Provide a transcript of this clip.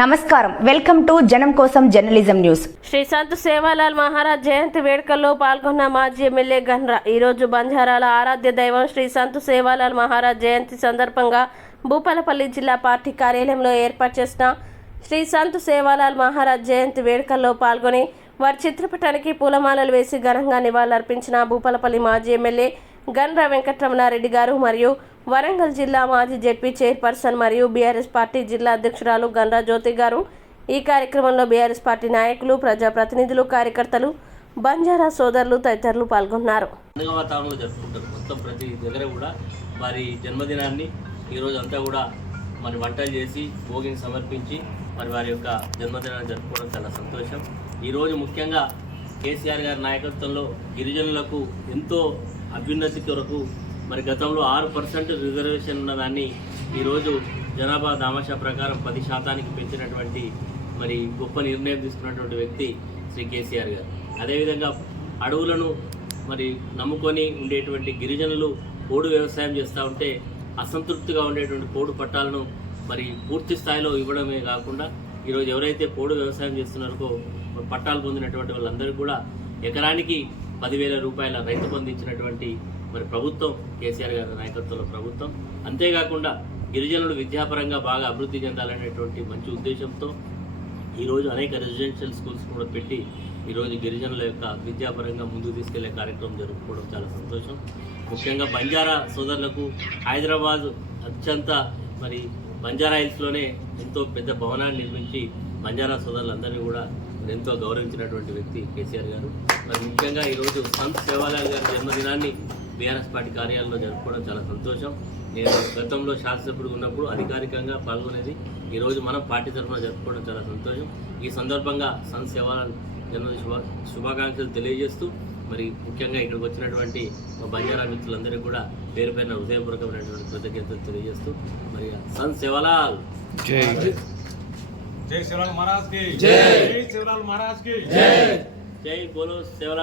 నమస్కారం. Welcome to జనం కోసం జర్నలిజం న్యూస్. శ్రీ సంత్ సేవాలాల్ మహారాజ్ జయంతి వేడుకల్లో పాల్గొన్న మాజీ ఎమ్మెల్యే గన్రా. ఈరోజు బంజారాల ఆరాధ్య దైవం శ్రీ సంత్ సేవాలాల్ మహారాజ్ జయంతి సందర్భంగా భూపాలపల్లి జిల్లా పార్టీ కార్యాలయంలో ఏర్పాటు చేసిన శ్రీ సంత్ సేవాలాల్ మహారాజ్ జయంతి వేడుకల్లో పాల్గొని వారి చిత్రపటానికి పూలమాలలు వేసి ఘనంగా నివాళులర్పించిన భూపాలపల్లి మాజీ ఎమ్మెల్యే గన్రా వెంకటరమణారెడ్డి గారు మరియు వరంగల్ జిల్లా మాజీ జెడ్పీ చైర్పర్సన్ మరియు బీఆర్ఎస్ పార్టీ జిల్లా అధ్యక్షురాలు గన్రా జ్యోతి గారు. ఈ కార్యక్రమంలో బీఆర్ఎస్ పార్టీ నాయకులు ప్రజాప్రతినిధులు కార్యకర్తలు బంజారా సోదరులు తదితరులు పాల్గొన్నారు. జరుపుకుంటారు. మొత్తం ప్రతి దగ్గర కూడా వారి జన్మదినాన్ని ఈరోజు అంతా కూడా మరి వంటలు చేసి భోగిని సమర్పించి మరి వారి యొక్క జన్మదినాన్ని జరుపుకోవడం చాలా సంతోషం. ఈరోజు ముఖ్యంగా కేసీఆర్ గారి నాయకత్వంలో గిరిజనులకు ఎంతో అభ్యున్నతి కొరకు మరి గతంలో ఆరు పర్సెంట్ రిజర్వేషన్ ఉన్నదాన్ని ఈరోజు జనాభా దామాషా ప్రకారం పది శాతానికి పెంచినటువంటి మరి గొప్ప నిర్ణయం తీసుకున్నటువంటి వ్యక్తి శ్రీ కేసీఆర్ గారు. అదేవిధంగా అడవులను మరి నమ్ముకొని ఉండేటువంటి గిరిజనులు పోడు వ్యవసాయం చేస్తూ ఉంటే అసంతృప్తిగా ఉండేటువంటి పోడు పట్టాలను మరి పూర్తి స్థాయిలో ఇవ్వడమే కాకుండా ఈరోజు ఎవరైతే పోడు వ్యవసాయం చేస్తున్నారో పట్టాలు పొందినటువంటి వాళ్ళందరికీ కూడా ఎకరానికి పదివేల రూపాయల రైతు పొందించినటువంటి మరి ప్రభుత్వం కేసీఆర్ గారి నాయకత్వంలో ప్రభుత్వం. అంతేకాకుండా గిరిజనులు విద్యాపరంగా బాగా అభివృద్ధి చెందాలనేటువంటి మంచి ఉద్దేశంతో ఈరోజు అనేక రెసిడెన్షియల్ స్కూల్స్ కూడా పెట్టి ఈరోజు గిరిజనుల యొక్క విద్యాపరంగా ముందుకు తీసుకెళ్ళే కార్యక్రమం జరుపుకోవడం చాలా సంతోషం. ముఖ్యంగా బంజారా సోదరులకు హైదరాబాద్ అత్యంత మరి బంజారా హిల్స్లోనే ఎంతో పెద్ద భవనాన్ని నిర్మించి బంజారా సోదరులందరినీ కూడా ఎంతో గౌరవించినటువంటి వ్యక్తి కేసీఆర్ గారు. మరి ముఖ్యంగా ఈరోజు సంత్ సేవాలాల్ గారి జన్మదినాన్ని బీఆర్ఎస్ పార్టీ కార్యాలయంలో జరుపుకోవడం చాలా సంతోషం. నేను గతంలో శాసనసభ్యుడు ఉన్నప్పుడు అధికారికంగా పాల్గొనేది. ఈరోజు మనం పార్టీ తరఫున జరుపుకోవడం చాలా సంతోషం. ఈ సందర్భంగా సంత్ సేవాలయం జన్మదిన శుభ శుభాకాంక్షలు తెలియజేస్తూ మరి ముఖ్యంగా ఇక్కడికి వచ్చినటువంటి మా బంజారా మిత్రులందరికీ కూడా పేరు పైన హృదయపూర్వకమైనటువంటి కృతజ్ఞతలు తెలియజేస్తూ మరి సంత్ సేవాలాల్! जय शिवलाल महाराज की। जय। शिवलाल महाराज की। जय। जय बोलो शिवराज